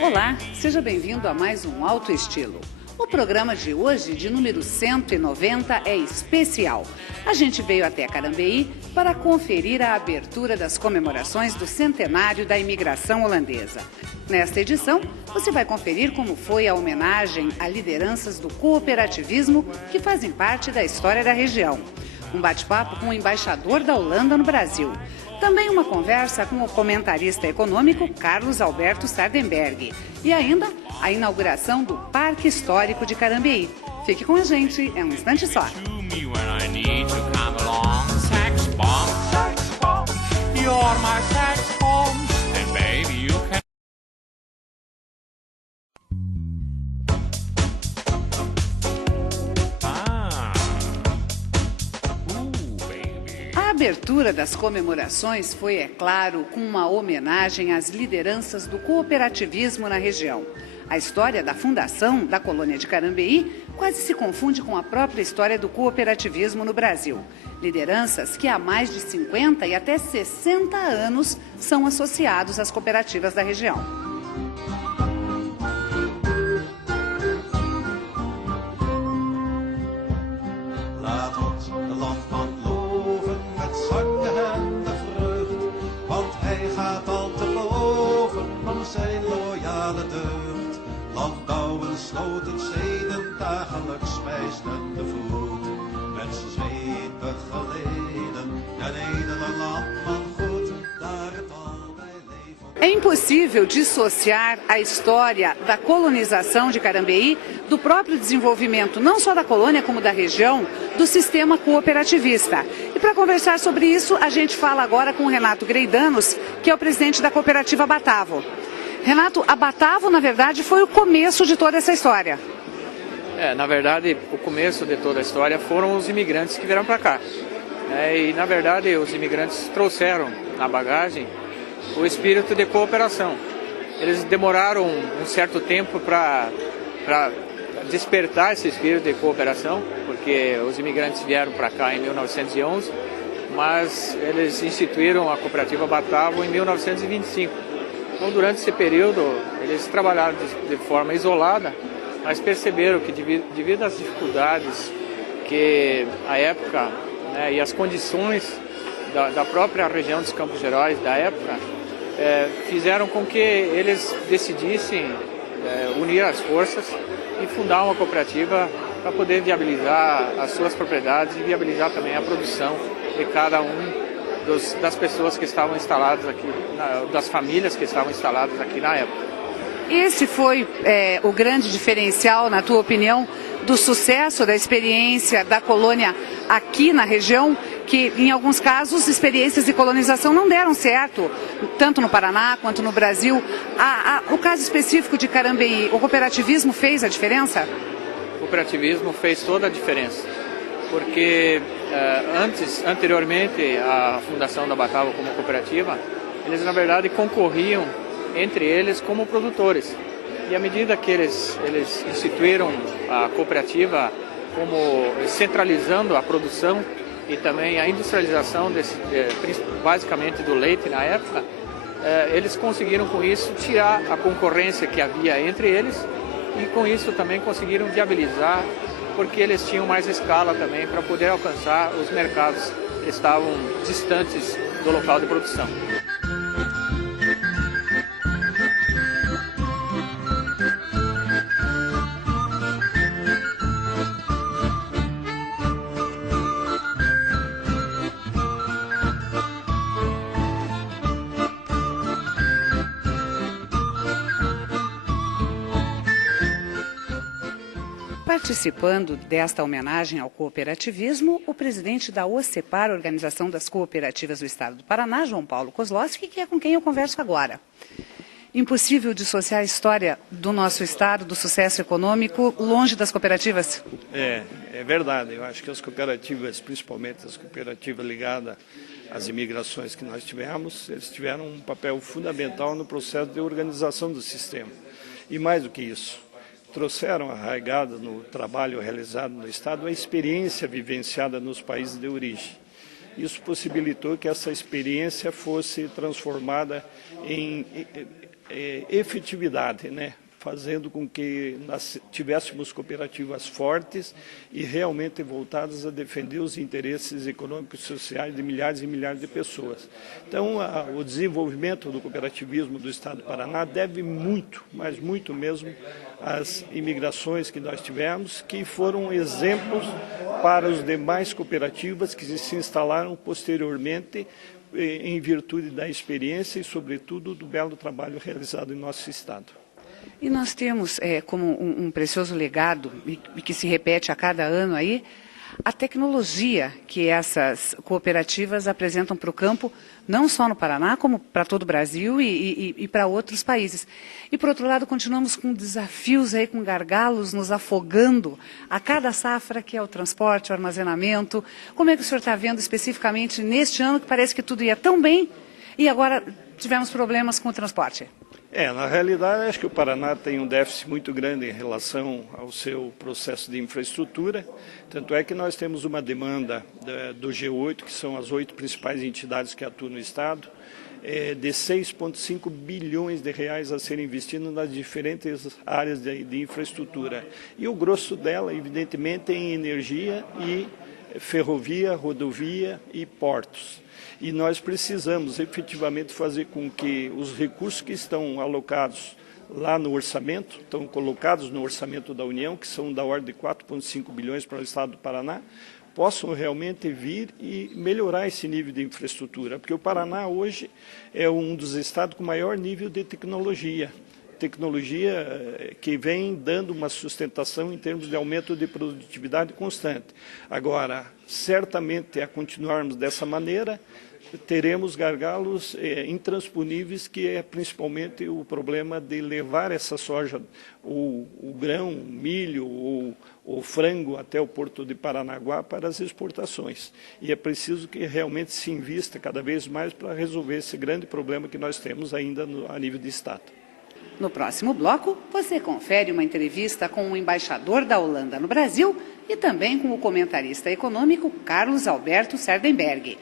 Olá, seja bem-vindo a mais um Alto Estilo. O programa de hoje, de número 190, é especial. A gente veio até Carambeí para conferir a abertura das comemorações do centenário da imigração holandesa. Nesta edição, você vai conferir como foi a homenagem a lideranças do cooperativismo que fazem parte da história da região. Um bate-papo com o embaixador da Holanda no Brasil. Também uma conversa com o comentarista econômico Carlos Alberto Sardenberg. E ainda a inauguração do Parque Histórico de Carambeí. Fique com a gente, é um instante só. A abertura das comemorações foi, é claro, com uma homenagem às lideranças do cooperativismo na região. A história da fundação da colônia de Carambeí quase se confunde com a própria história do cooperativismo no Brasil. Lideranças que há mais de 50 e até 60 anos são associados às cooperativas da região. Zijn loyale deugd. Landbouwen, sloten, zeden, dagelijks spijsden de voet. Mensen zwepen geleden, ja Nederland landman goed, daar het al bij leven. É impossível dissociar a história da colonização de Carambeí do próprio desenvolvimento, não só da colônia como da região, do sistema cooperativista. E para conversar sobre isso, a gente fala agora com o Renato Greidanos, que é o presidente da cooperativa Batavo. Renato, a Batavo, na verdade, foi o começo de toda essa história. Na verdade, o começo de toda a história foram os imigrantes que vieram para cá. E, na verdade, os imigrantes trouxeram na bagagem o espírito de cooperação. Eles demoraram um certo tempo para despertar esse espírito de cooperação, porque os imigrantes vieram para cá em 1911, mas eles instituíram a cooperativa Batavo em 1925. Então, durante esse período, eles trabalharam de forma isolada, mas perceberam que devido às dificuldades que a época, e as condições da própria região dos Campos Gerais da época, fizeram com que eles decidissem unir as forças e fundar uma cooperativa para poder viabilizar as suas propriedades e viabilizar também a produção de cada das pessoas que estavam instaladas aqui, das famílias que estavam instaladas aqui na época. Esse foi o grande diferencial, na tua opinião, do sucesso da experiência da colônia aqui na região, que em alguns casos experiências de colonização não deram certo, tanto no Paraná quanto no Brasil. O caso específico de Carambeí, o cooperativismo fez a diferença? O cooperativismo fez toda a diferença, porque anteriormente à fundação da Batavo como cooperativa, eles na verdade concorriam entre eles como produtores. E à medida que eles instituíram a cooperativa como centralizando a produção e também a industrialização basicamente do leite na época, eles conseguiram com isso tirar a concorrência que havia entre eles e com isso também conseguiram viabilizar, porque eles tinham mais escala também para poder alcançar os mercados que estavam distantes do local de produção. Participando desta homenagem ao cooperativismo, o presidente da OCEPAR, Organização das Cooperativas do Estado do Paraná, João Paulo Kozlowski, que é com quem eu converso agora. Impossível dissociar a história do nosso estado, do sucesso econômico, longe das cooperativas? É verdade. Eu acho que as cooperativas, principalmente as cooperativas ligadas às imigrações que nós tivemos, eles tiveram um papel fundamental no processo de organização do sistema. E mais do que isso, trouxeram arraigada no trabalho realizado no Estado a experiência vivenciada nos países de origem. Isso possibilitou que essa experiência fosse transformada efetividade, né? Fazendo com que nós tivéssemos cooperativas fortes e realmente voltadas a defender os interesses econômicos e sociais de milhares e milhares de pessoas. Então, o desenvolvimento do cooperativismo do Estado do Paraná deve muito, mas muito mesmo, às imigrações que nós tivemos, que foram exemplos para as demais cooperativas que se instalaram posteriormente em virtude da experiência e, sobretudo, do belo trabalho realizado em nosso Estado. E nós temos como um precioso legado, e que se repete a cada ano aí, a tecnologia que essas cooperativas apresentam para o campo, não só no Paraná, como para todo o Brasil e para outros países. E, por outro lado, continuamos com desafios aí, com gargalos nos afogando a cada safra, que é o transporte, o armazenamento. Como é que o senhor está vendo especificamente neste ano, que parece que tudo ia tão bem e agora tivemos problemas com o transporte? Na realidade, acho que o Paraná tem um déficit muito grande em relação ao seu processo de infraestrutura. Tanto é que nós temos uma demanda do G8, que são as 8 principais entidades que atuam no Estado, de 6,5 bilhões de reais a serem investidos nas diferentes áreas de infraestrutura. E o grosso dela, evidentemente, é em energia e ferrovia, rodovia e portos. E nós precisamos efetivamente fazer com que os recursos que estão alocados lá no orçamento, estão colocados no orçamento da União, que são da ordem de 4,5 bilhões para o Estado do Paraná, possam realmente vir e melhorar esse nível de infraestrutura, porque o Paraná hoje é um dos estados com maior nível de tecnologia que vem dando uma sustentação em termos de aumento de produtividade constante. Agora, certamente, a continuarmos dessa maneira, teremos gargalos intransponíveis, que é principalmente o problema de levar essa soja, o grão, o milho, o frango até o porto de Paranaguá para as exportações. E é preciso que realmente se invista cada vez mais para resolver esse grande problema que nós temos ainda a nível de Estado. No próximo bloco, você confere uma entrevista com o embaixador da Holanda no Brasil e também com o comentarista econômico Carlos Alberto Serdenberg.